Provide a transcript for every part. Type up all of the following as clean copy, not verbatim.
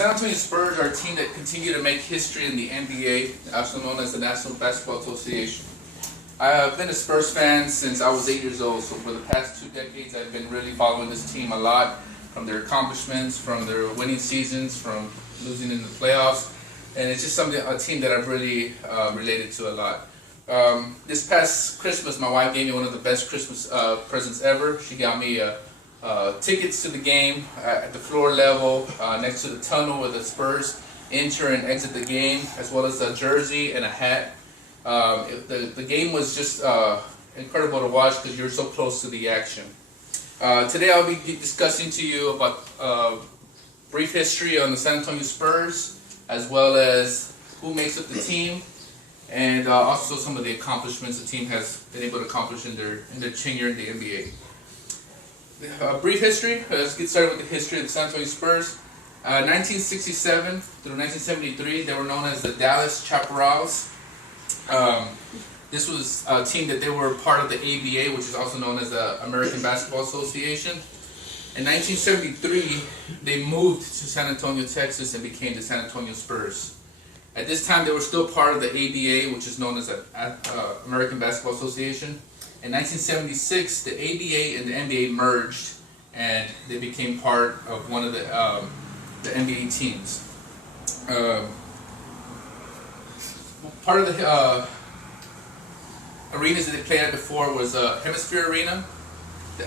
San Antonio Spurs are a team that continue to make history in the NBA, also known as the National Basketball Association. I have been a Spurs fan since I was 8 years old, so for the past 2 decades I've been really following this team a lot, from their accomplishments, from their winning seasons, from losing in the playoffs, and it's just a team that I've really related to a lot. This past Christmas, my wife gave me one of the best Christmas presents ever. She got me tickets to the game at the floor level, next to the tunnel where the Spurs enter and exit the game, as well as a jersey and a hat. The game was just incredible to watch because you're so close to the action. Today I'll be discussing to you about brief history on the San Antonio Spurs, as well as who makes up the team, and also some of the accomplishments the team has been able to accomplish in their tenure in the NBA. Brief history. Let's get started with the history of the San Antonio Spurs. 1967 through 1973, they were known as the Dallas Chaparrals. This was a team that they were part of the ABA, which is also known as the American Basketball Association. In 1973, they moved to San Antonio, Texas, and became the San Antonio Spurs. At this time, they were still part of the ABA, which is known as the American Basketball Association. In 1976, the ABA and the NBA merged, and they became part of one of the NBA teams. Part of the arenas that they played at before was Hemisphere Arena, the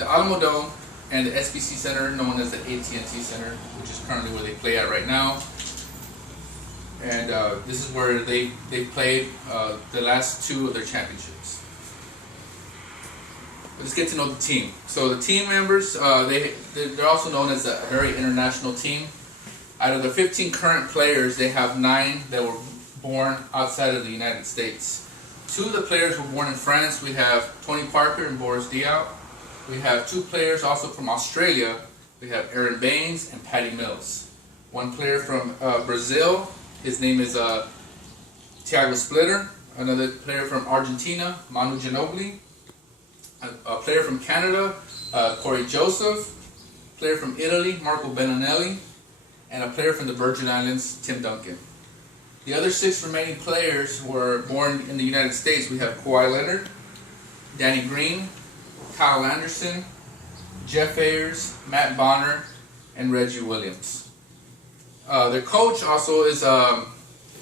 Alamo Dome, and the SBC Center, known as the AT&T Center, which is currently where they play at right now. And this is where they played the last 2 of their championships. Let's get to know the team. So the team members, they're also known as a very international team. Out of the 15 current players, they have 9 that were born outside of the United States. 2 of the players were born in France. We have Tony Parker and Boris Diaw. We have 2 players also from Australia. We have Aaron Baines and Patty Mills. 1 player from Brazil, his name is Thiago Splitter. Another player from Argentina, Manu Ginobili. A player from Canada, Corey Joseph. Player from Italy, Marco Beninelli. And a player from the Virgin Islands, Tim Duncan. The other 6 remaining players were born in the United States. We have Kawhi Leonard, Danny Green, Kyle Anderson, Jeff Ayers, Matt Bonner, and Reggie Williams. Their coach also is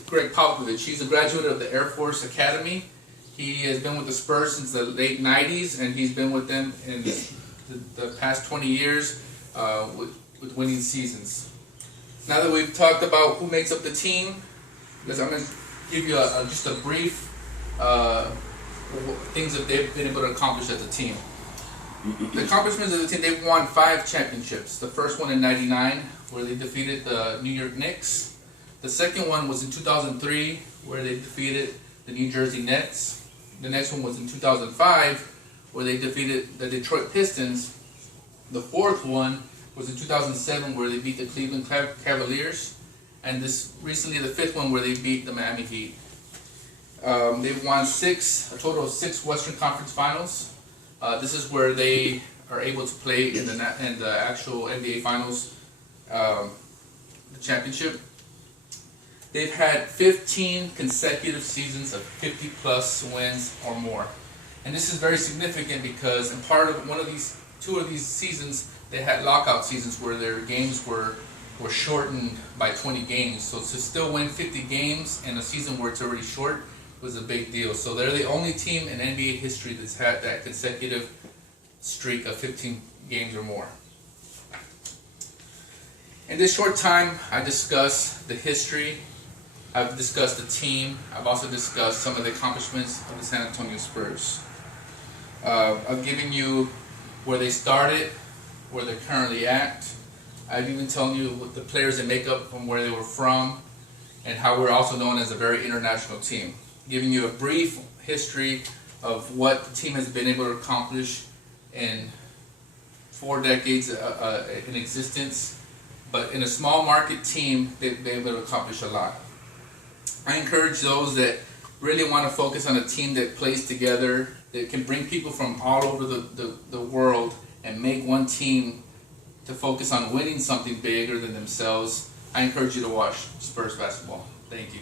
Greg Popovich. He's a graduate of the Air Force Academy. He has been with the Spurs since the late 90s, and he's been with them in the past 20 years with winning seasons. Now that we've talked about who makes up the team, I'm going to give you just a brief things that they've been able to accomplish as a team. The accomplishments of the team, they've won 5 championships. The first one in '99, where they defeated the New York Knicks. The second one was in 2003, where they defeated the New Jersey Nets. The next one was in 2005, where they defeated the Detroit Pistons. The fourth one was in 2007, where they beat the Cleveland Cavaliers. And this recently, the 5th one, where they beat the Miami Heat. They've won a total of 6 Western Conference Finals. This is where they are able to play in the actual NBA Finals, the championship. They've had 15 consecutive seasons of 50-plus wins or more, and this is very significant because in part of 2 of these seasons, they had lockout seasons where their games were shortened by 20 games. So to still win 50 games in a season where it's already short was a big deal. So they're the only team in NBA history that's had that consecutive streak of 15 games or more. In this short time, I discussed the history, I've discussed the team, I've also discussed some of the accomplishments of the San Antonio Spurs. I've given you where they started, where they're currently at. I've even told you what the players that make up from where they were from, and how we're also known as a very international team. Giving you a brief history of what the team has been able to accomplish in 4 decades in existence. But in a small market team, they've been able to accomplish a lot. I encourage those that really want to focus on a team that plays together, that can bring people from all over the world and make one team to focus on winning something bigger than themselves, I encourage you to watch Spurs basketball. Thank you.